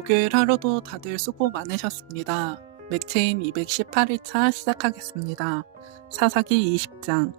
목요일 하루도 다들 수고 많으셨습니다. 맥체인 218일차 시작하겠습니다. 사사기 20장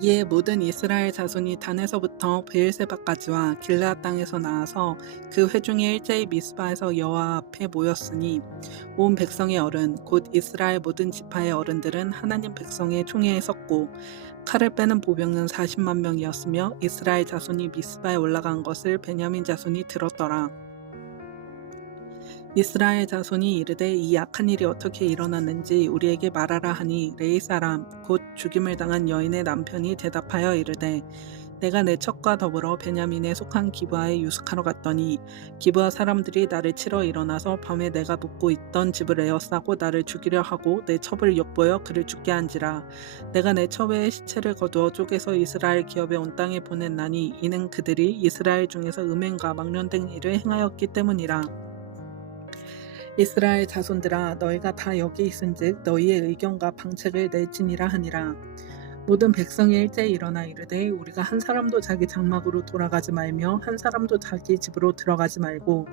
이에 모든 이스라엘 자손이 단에서부터 베일세바까지와 길르앗 땅에서 나와서 그 회중의 일제히 미스바에서 여호와 앞에 모였으니 온 백성의 어른 곧 이스라엘 모든 지파의 어른들은 하나님 백성의 총회에 섰고 칼을 빼는 보병은 40만 명이었으며 이스라엘 자손이 미스바에 올라간 것을 베냐민 자손이 들었더라. 이스라엘 자손이 이르되 이 악한 일이 어떻게 일어났는지 우리에게 말하라 하니 레이 사람 곧 죽임을 당한 여인의 남편이 대답하여 이르되 내가 내 척과 더불어 베냐민에 속한 기브아에 유숙하러 갔더니 기브아 사람들이 나를 치러 일어나서 밤에 내가 묵고 있던 집을 에워싸고 나를 죽이려 하고 내 첩을 엿보여 그를 죽게 한지라. 내가 내 첩의 시체를 거두어 쪼개서 이스라엘 기업에 온 땅에 보냈나니 이는 그들이 이스라엘 중에서 음행과 망령된 일을 행하였기 때문이라 이스라엘 자손들아 너희가 다 여기 있은즉 너희의 의견과 방책을 내지니라 하니라 모든 백성이 일제히 일어나 이르되 우리가 한 사람도 자기 장막으로 돌아가지 말며 한 사람도 자기 집으로 들어가지 말고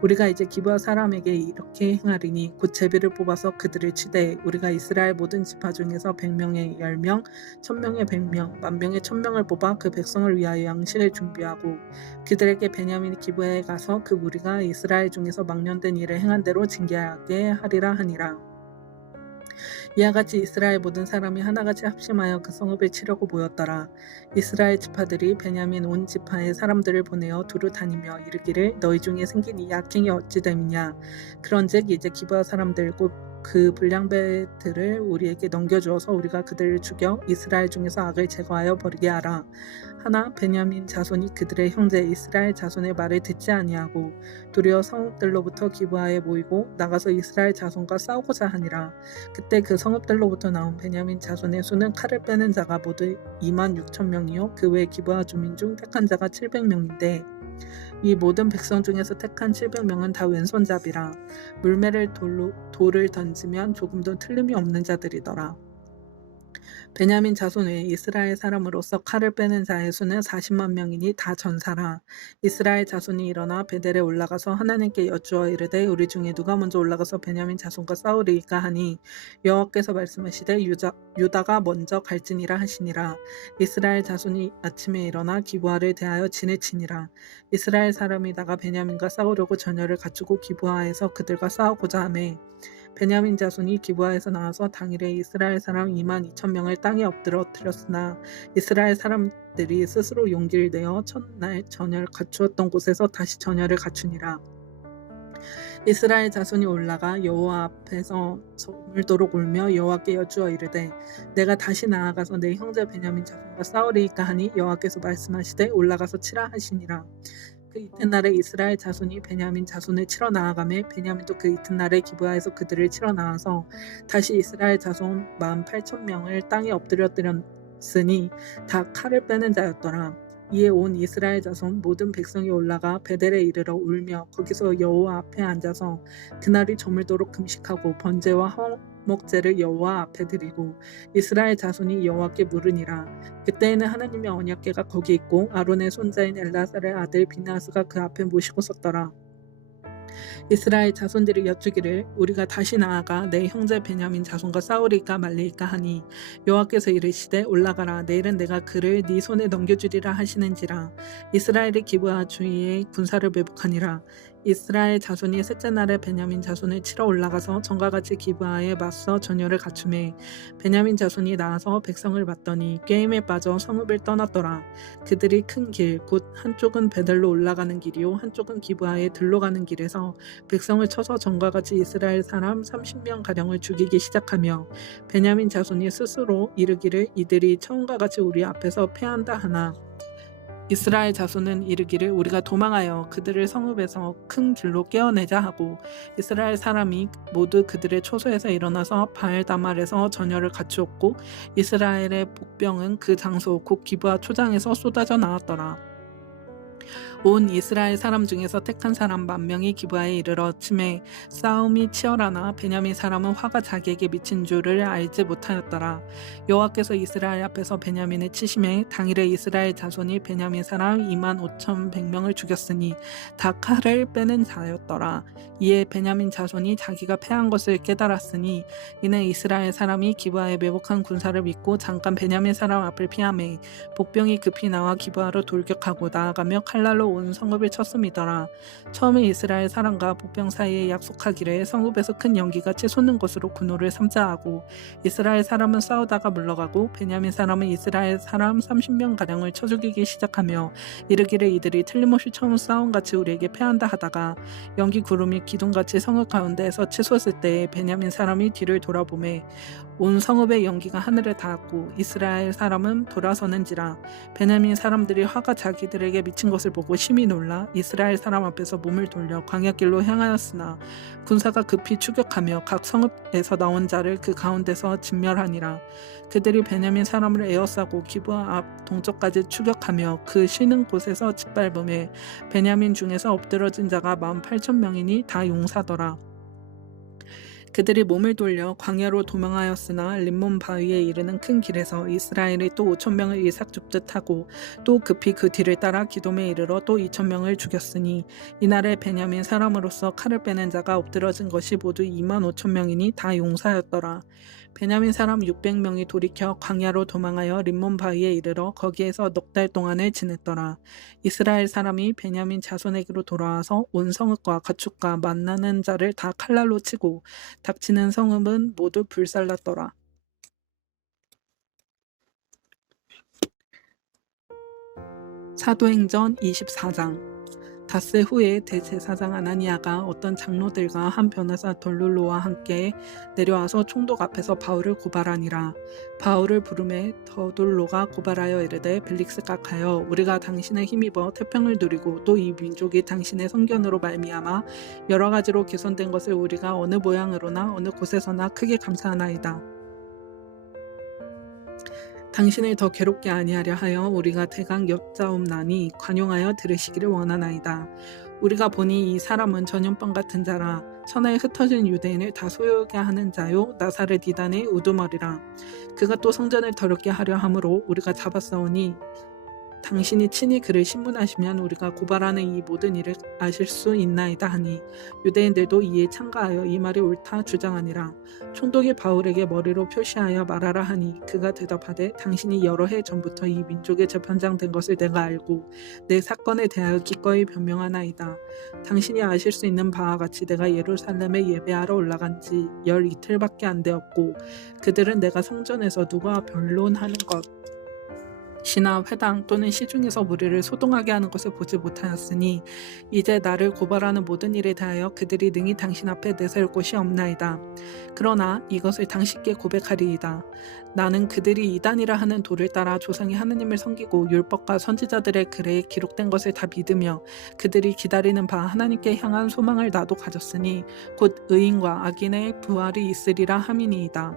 우리가 이제 기브아 사람에게 이렇게 행하리니 곧 제비를 뽑아서 그들을 치되 우리가 이스라엘 모든 지파 중에서 백명의 열명, 천명의 백명, 만명의 천명을 뽑아 그 백성을 위하여 양식을 준비하고 그들에게 베냐민 기브아에 가서 그 무리가 이스라엘 중에서 망령된 일을 행한 대로 징계하게 하리라 하니라. 이와 같이 이스라엘 모든 사람이 하나같이 합심하여 그 성읍을 치려고 모였더라. 이스라엘 지파들이 베냐민 온 지파의 사람들을 보내어 두루 다니며 이르기를 너희 중에 생긴 이 악행이 어찌 됨이냐. 그런즉 이제 기브아 사람들 곧그 불량배들을 우리에게 넘겨주어서 우리가 그들을 죽여 이스라엘 중에서 악을 제거하여 버리게 하라. 하나 베냐민 자손이 그들의 형제 이스라엘 자손의 말을 듣지 아니하고 도리어 성읍들로부터 기브아에 모이고 나가서 이스라엘 자손과 싸우고자 하니라. 그때 그 성읍들로부터 나온 베냐민 자손의 수는 칼을 빼는 자가 모두 2만 6천 명이요 그 외 기브아 주민 중 택한 자가 700명인데 이 모든 백성 중에서 택한 700명은 다 왼손잡이라 물매를 돌로, 돌을 던지면 조금도 틀림이 없는 자들이더라. 베냐민 자손 외에 이스라엘 사람으로서 칼을 빼는 자의 수는 40만 명이니 다 전사라. 이스라엘 자손이 일어나 베델에 올라가서 하나님께 여쭈어 이르되 우리 중에 누가 먼저 올라가서 베냐민 자손과 싸우리이까 하니 여호와께서 말씀하시되 유자, 유다가 먼저 갈지니라 하시니라. 이스라엘 자손이 아침에 일어나 기부하를 대하여 진을 치니라. 이스라엘 사람이 나가 베냐민과 싸우려고 전열을 갖추고 기부하에서 그들과 싸우고자 하매 베냐민 자손이 기부하에서 나와서 당일에 이스라엘 사람 2만 2천 명을 땅에 엎드러뜨렸으나 이스라엘 사람들이 스스로 용기를 내어 첫날 전열 갖추었던 곳에서 다시 전열을 갖추니라. 이스라엘 자손이 올라가 여호와 앞에서 저물도록 울며 여호와께 여쭈어 이르되 내가 다시 나아가서 내 형제 베냐민 자손과 싸우리이까 하니 여호와께서 말씀하시되 올라가서 치라 하시니라. 그 이튿날에 이스라엘 자손이 베냐민 자손을 치러 나아가매 베냐민도 그 이튿날에 기브아에서 그들을 치러 나와서 다시 이스라엘 자손 만 팔천 명을 땅에 엎드렸으니 다 칼을 빼는 자였더라. 이에 온 이스라엘 자손 모든 백성이 올라가 베델에 이르러 울며 거기서 여호와 앞에 앉아서 그날이 저물도록 금식하고 번제와 허목제를 여호와 앞에 드리고 이스라엘 자손이 여호와께 물으니라. 그때에는 하나님의 언약궤가 거기 있고 아론의 손자인 엘라살의 아들 비나스가 그 앞에 모시고 섰더라 이스라엘 자손들이 여쭈기를 우리가 다시 나아가 내 형제 베냐민 자손과 싸우리까 말리까 하니 여호와께서 이르시되 올라가라. 내일은 내가 그를 네 손에 넘겨주리라 하시는지라. 이스라엘의 기브아 주위에 군사를 매복하니라 이스라엘 자손이 셋째 날에 베냐민 자손을 치러 올라가서 전과 같이 기브아에 맞서 전열을 갖춤에 베냐민 자손이 나와서 백성을 봤더니 게임에 빠져 성읍을 떠났더라. 그들이 큰 길, 곧 한쪽은 베델로 올라가는 길이요 한쪽은 기브아에 들러 가는 길에서 백성을 쳐서 전과 같이 이스라엘 사람 30명 가량을 죽이기 시작하며 베냐민 자손이 스스로 이르기를 이들이 처음과 같이 우리 앞에서 패한다 하나 이스라엘 자손은 이르기를 우리가 도망하여 그들을 성읍에서 큰 길로 깨어내자 하고 이스라엘 사람이 모두 그들의 초소에서 일어나서 바알다말에서 전열을 갖추었고 이스라엘의 복병은 그 장소 곧 기브아 초장에서 쏟아져 나왔더라. 온 이스라엘 사람 중에서 택한 사람 만 명이 기부하에 이르러 침에 싸움이 치열하나 베냐민 사람은 화가 자기에게 미친 줄을 알지 못하였더라. 여호와께서 이스라엘 앞에서 베냐민을 치심에 당일에 이스라엘 자손이 베냐민 사람 2만 5천 100명을 죽였으니 다 칼을 빼는 자였더라. 이에 베냐민 자손이 자기가 패한 것을 깨달았으니 이내 이스라엘 사람이 기부하에 매복한 군사를 믿고 잠깐 베냐민 사람 앞을 피하매 복병이 급히 나와 기부하로 돌격하고 나아가며 칼 날로 온 성읍을 쳤음이더라. 처음에 이스라엘 사람과 복병 사이에 약속하기를 성읍에서 큰 연기같이 솟는 것으로 군호를 삼자 하고 이스라엘 사람은 싸우다가 물러가고 베냐민 사람은 이스라엘 사람 30명 가량을 쳐 죽이기 시작하며 이르기를 이들이 틀림없이 처음 싸움 같이 우리에게 패한다 하다가 연기 구름이 기둥같이 성읍 가운데에서 치솟을 때에 베냐민 사람이 뒤를 돌아보매 온 성읍의 연기가 하늘에 닿았고 이스라엘 사람은 돌아서는지라 베냐민 사람들이 화가 자기들에게 미친 것을 보고 심히 놀라 이스라엘 사람 앞에서 몸을 돌려 광야길로 향하였으나 군사가 급히 추격하며 각 성읍에서 나온 자를 그 가운데서 진멸하니라 그들이 베냐민 사람을 에워싸고 기브아 앞 동쪽까지 추격하며 그 쉬는 곳에서 짓밟음에 베냐민 중에서 엎드러진 자가 만 팔천 명이니 다 용사더라. 그들이 몸을 돌려 광야로 도망하였으나 림몬 바위에 이르는 큰 길에서 이스라엘이 또 5천 명을 일삭 줍듯 하고 또 급히 그 뒤를 따라 기돔에 이르러 또 2천 명을 죽였으니 이날에 베냐민 사람으로서 칼을 빼는 자가 엎드러진 것이 모두 2만 5천 명이니 다 용사였더라. 베냐민 사람 600명이 돌이켜 광야로 도망하여 림몬 바위에 이르러 거기에서 넉 달 동안을 지냈더라. 이스라엘 사람이 베냐민 자손에게로 돌아와서 온 성읍과 가축과 만나는 자를 다 칼날로 치고 닥치는 성읍은 모두 불살랐더라. 사도행전 24장 닷새 후에 대제사장 아나니아가 어떤 장로들과 한 변호사 돌룰로와 함께 내려와서 총독 앞에서 바울을 고발하니라. 바울을 부름에 더돌로가 고발하여 이르되 벨릭스 깍하여 우리가 당신의 힘입어 태평을 누리고 또 이 민족이 당신의 성견으로 말미암아 여러 가지로 개선된 것을 우리가 어느 모양으로나 어느 곳에서나 크게 감사하나이다. 당신을 더 괴롭게 아니하려 하여 우리가 대강 엿자옵나니 관용하여 들으시기를 원하나이다. 우리가 보니 이 사람은 전염병 같은 자라 천하에 흩어진 유대인을 다 소유하게 하는 자요 나사렛 이단의 우두머리라 그가 또 성전을 더럽게 하려 함으로 우리가 잡았사오니 당신이 친히 그를 신문하시면 우리가 고발하는 이 모든 일을 아실 수 있나이다 하니 유대인들도 이에 참가하여 이 말이 옳다 주장하니라. 총독이 바울에게 머리로 표시하여 말하라 하니 그가 대답하되 당신이 여러 해 전부터 이 민족의 재판장 된 것을 내가 알고 내 사건에 대하여 기꺼이 변명하나이다. 당신이 아실 수 있는 바와 같이 내가 예루살렘에 예배하러 올라간 지 열 이틀밖에 안 되었고 그들은 내가 성전에서 누가 변론하는 것 시나 회당 또는 시중에서 무리를 소동하게 하는 것을 보지 못하였으니 이제 나를 고발하는 모든 일에 대하여 그들이 능히 당신 앞에 내세울 곳이 없나이다. 그러나 이것을 당신께 고백하리이다. 나는 그들이 이단이라 하는 도를 따라 조상이 하느님을 섬기고 율법과 선지자들의 글에 기록된 것을 다 믿으며 그들이 기다리는 바 하나님께 향한 소망을 나도 가졌으니 곧 의인과 악인의 부활이 있으리라 함이니이다.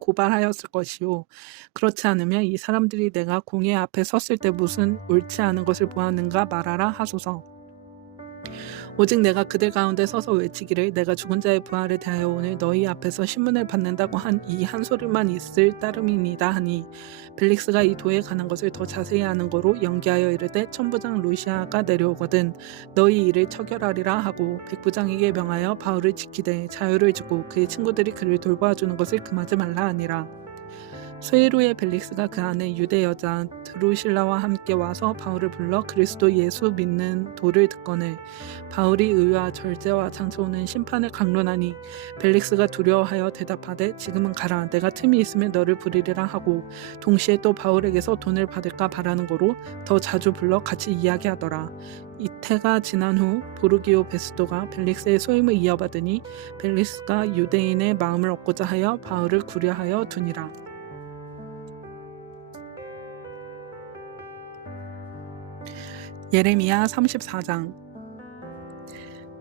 고발하였을 것이요. 그렇지 않으면 이 사람들이 내가 공회 앞에 섰을 때 무슨 옳지 않은 것을 보았는가 말하라 하소서. 오직 내가 그들 가운데 서서 외치기를 내가 죽은 자의 부활에 대하여 오늘 너희 앞에서 신문을 받는다고 한 이 한 소리만 있을 따름이니다 하니 벨릭스가 이 도에 관한 것을 더 자세히 아는 거로 연기하여 이르되 천부장 루시아가 내려오거든 너희 일을 처결하리라 하고 백부장에게 명하여 바울을 지키되 자유를 주고 그의 친구들이 그를 돌봐주는 것을 금하지 말라 하니라 쇠로의 벨릭스가 그 안에 유대 여자 드루실라와 함께 와서 바울을 불러 그리스도 예수 믿는 도를 듣거늘 바울이 의와 절제와 장소오는 심판을 강론하니 벨릭스가 두려워하여 대답하되 지금은 가라 내가 틈이 있으면 너를 부리리라 하고 동시에 또 바울에게서 돈을 받을까 바라는 거로 더 자주 불러 같이 이야기하더라. 이태가 지난 후 보르기오 베스도가 벨릭스의 소임을 이어받으니 벨릭스가 유대인의 마음을 얻고자 하여 바울을 구려하여 두니라 예레미야 34장.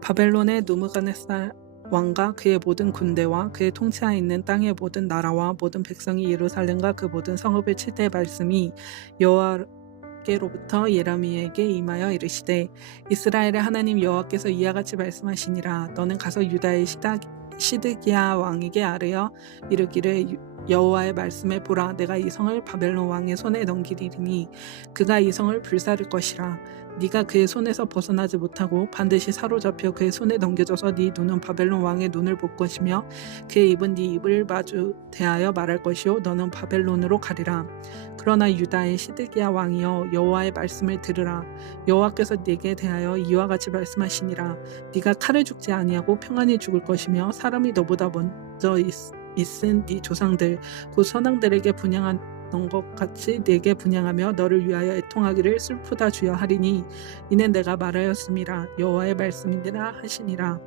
바벨론의 누무가네살 왕과 그의 모든 군대와 그의 통치하에 있는 땅의 모든 나라와 모든 백성이 예루살렘과 그 모든 성읍을 칠 때의 말씀이 여호와께로부터 예레미야에게 임하여 이르시되 이스라엘의 하나님 여호와께서 이와 같이 말씀하시니라. 너는 가서 유다의 시다, 시드기야 왕에게 아뢰어 이르기를 유- 여호와의 말씀에 보라 내가 이 성을 바벨론 왕의 손에 넘기리니 그가 이 성을 불사를 것이라. 네가 그의 손에서 벗어나지 못하고 반드시 사로잡혀 그의 손에 넘겨져서 네 눈은 바벨론 왕의 눈을 볼 것이며 그의 입은 네 입을 마주 대하여 말할 것이요 너는 바벨론으로 가리라. 그러나 유다의 시드기야 왕이여 여호와의 말씀을 들으라. 여호와께서 네게 대하여 이와 같이 말씀하시니라. 네가 칼에 죽지 아니하고 평안히 죽을 것이며 사람이 너보다 먼저 있, 있은 네 조상들 곧 선왕들에게 분양한 것 같이 내게 분양하며 너를 위하여 애통하기를 슬프다 주여 하리니 이는 내가 말하였음이라 여호와의 말씀이니라 하시니라.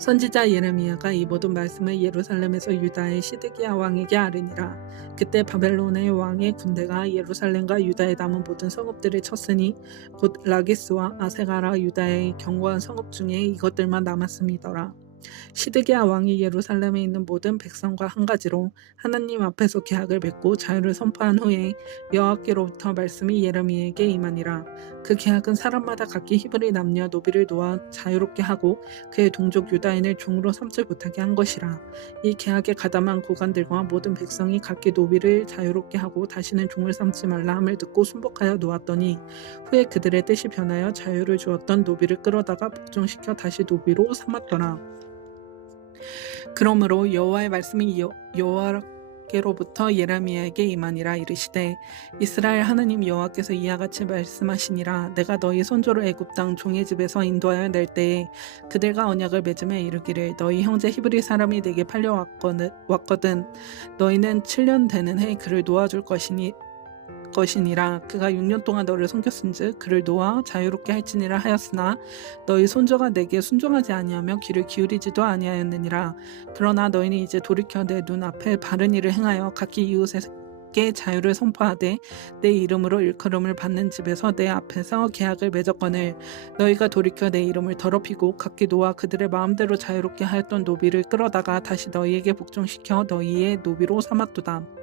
선지자 예레미야가 이 모든 말씀을 예루살렘에서 유다의 시드기야 왕에게 아뢰니라. 그때 바벨론의 왕의 군대가 예루살렘과 유다에 남은 모든 성읍들을 쳤으니 곧 라기스와 아세가라 유다의 견고한 성읍 중에 이것들만 남았음이더라 시드기야 왕이 예루살렘에 있는 모든 백성과 한 가지로 하나님 앞에서 계약을 맺고 자유를 선포한 후에 여호와께로부터 말씀이 예레미야에게 임하니라. 그 계약은 사람마다 각기 히브리 남녀 노비를 놓아 자유롭게 하고 그의 동족 유다인을 종으로 삼지 못하게 한 것이라. 이 계약에 가담한 고관들과 모든 백성이 각기 노비를 자유롭게 하고 다시는 종을 삼지 말라 함을 듣고 순복하여 놓았더니 후에 그들의 뜻이 변하여 자유를 주었던 노비를 끌어다가 복종시켜 다시 노비로 삼았더라 그러므로 여호와의 말씀이 여- 여호와께로부터 예레미야에게 임하니라 이르시되 이스라엘 하나님 여호와께서 이와 같이 말씀하시니라. 내가 너희 손조를 애굽 땅 종의 집에서 인도하여 낼 때에 그들과 언약을 맺음에 이르기를 너희 형제 히브리 사람이 내게 팔려왔거든 왔거든. 너희는 7년 되는 해에 그를 놓아줄 것이니 것이니라. 그가 6년 동안 너를 섬겼은즉 그를 놓아 자유롭게 할지니라 하였으나 너희 손자가 내게 순종하지 아니하며 귀를 기울이지도 아니하였느니라. 그러나 너희는 이제 돌이켜 내 눈앞에 바른 일을 행하여 각기 이웃에게 자유를 선포하되 내 이름으로 일컬음을 받는 집에서 내 앞에서 계약을 맺었거늘 너희가 돌이켜 내 이름을 더럽히고 각기 놓아 그들의 마음대로 자유롭게 하였던 노비를 끌어다가 다시 너희에게 복종시켜 너희의 노비로 삼았도다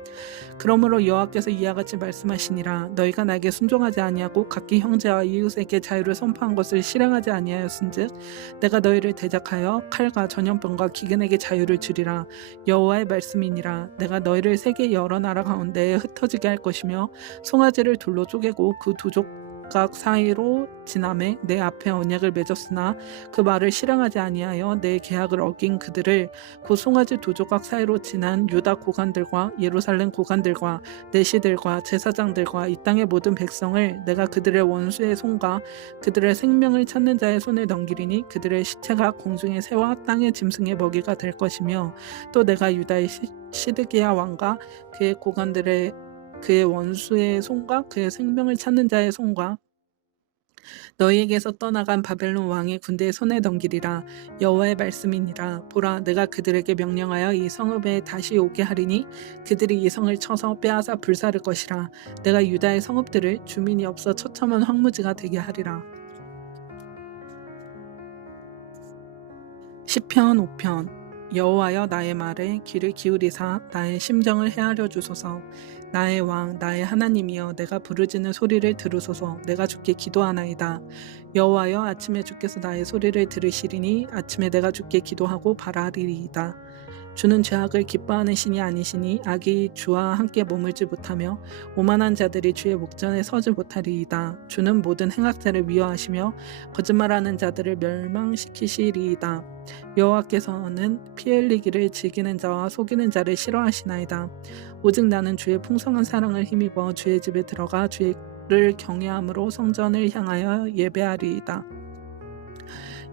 그러므로 여호와께서 이와 같이 말씀하시니라 너희가 나에게 순종하지 아니하고 각기 형제와 이웃에게 자유를 선포한 것을 실행하지 아니하였은즉 내가 너희를 대적하여 칼과 전염병과 기근에게 자유를 주리라. 여호와의 말씀이니라. 내가 너희를 세계 여러 나라 가운데에 흩어지게 할 것이며 송아지를 둘로 쪼개고 그 두족 각 사이로 지남에 내 앞에 언약을 맺었으나 그 말을 실행하지 아니하여 내 계약을 어긴 그들을 곧 송아지 두 조각 사이로 지난 유다 고관들과 예루살렘 고관들과 내시들과 제사장들과 이 땅의 모든 백성을 내가 그들의 원수의 손과 그들의 생명을 찾는 자의 손에 넘기리니 그들의 시체가 공중의 새와 땅의 짐승의 먹이가 될 것이며 또 내가 유다의 시, 시드기야 왕과 그의 고관들의 그의 원수의 손과 그의 생명을 찾는 자의 손과 너희에게서 떠나간 바벨론 왕의 군대의 손에 넘기리라. 여호와의 말씀이니라. 보라 내가 그들에게 명령하여 이 성읍에 다시 오게 하리니 그들이 이 성을 쳐서 빼앗아 불사를 것이라. 내가 유다의 성읍들을 주민이 없어 처참한 황무지가 되게 하리라. 시편 5편. 여호와여 나의 말에 귀를 기울이사 나의 심정을 헤아려 주소서 나의 왕 나의 하나님이여 내가 부르짖는 소리를 들으소서. 내가 주께 기도하나이다. 여호와여 아침에 주께서 나의 소리를 들으시리니 아침에 내가 주께 기도하고 바라리이다. 주는 죄악을 기뻐하는 신이 아니시니 악이 주와 함께 머물지 못하며 오만한 자들이 주의 목전에 서지 못하리이다. 주는 모든 행악자를 미워하시며 거짓말하는 자들을 멸망시키시리이다. 여호와께서는 피 흘리기를 즐기는 자와 속이는 자를 싫어하시나이다 오직 나는 주의 풍성한 사랑을 힘입어 주의 집에 들어가 주의를 경외함으로 성전을 향하여 예배하리이다.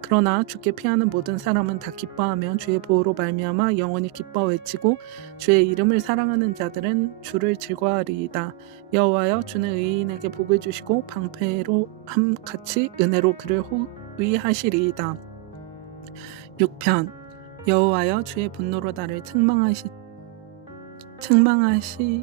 그러나 주께 피하는 모든 사람은 다 기뻐하며 주의 보호로 말미암아 영원히 기뻐 외치고 주의 이름을 사랑하는 자들은 주를 즐거워하리이다. 여호와여 주는 의인에게 복을 주시고 방패로 함 같이 은혜로 그를 호위하시리이다. 6편 여호와여 주의 분노로 나를 책망하시 책망하시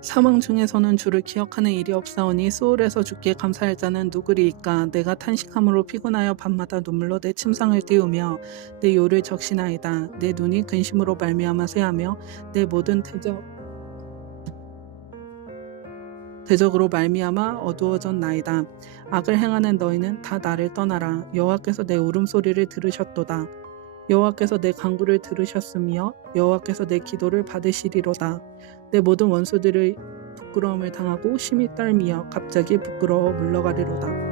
사망 중에서는 주를 기억하는 일이 없사오니 소울에서 주께 감사할 자는 누구리이까? 내가 탄식함으로 피곤하여 밤마다 눈물로 내 침상을 띄우며 내 요를 적시나이다. 내 눈이 근심으로 말미암아 쇠하며 내 모든 대적 대적으로 말미암아 어두워졌나이다. 악을 행하는 너희는 다 나를 떠나라. 여호와께서 내 울음소리를 들으셨도다. 여호와께서 내 간구를 들으셨으며 여호와께서 내 기도를 받으시리로다 내 모든 원수들의 부끄러움을 당하고 심히 떨미어 갑자기 부끄러워 물러가리로다.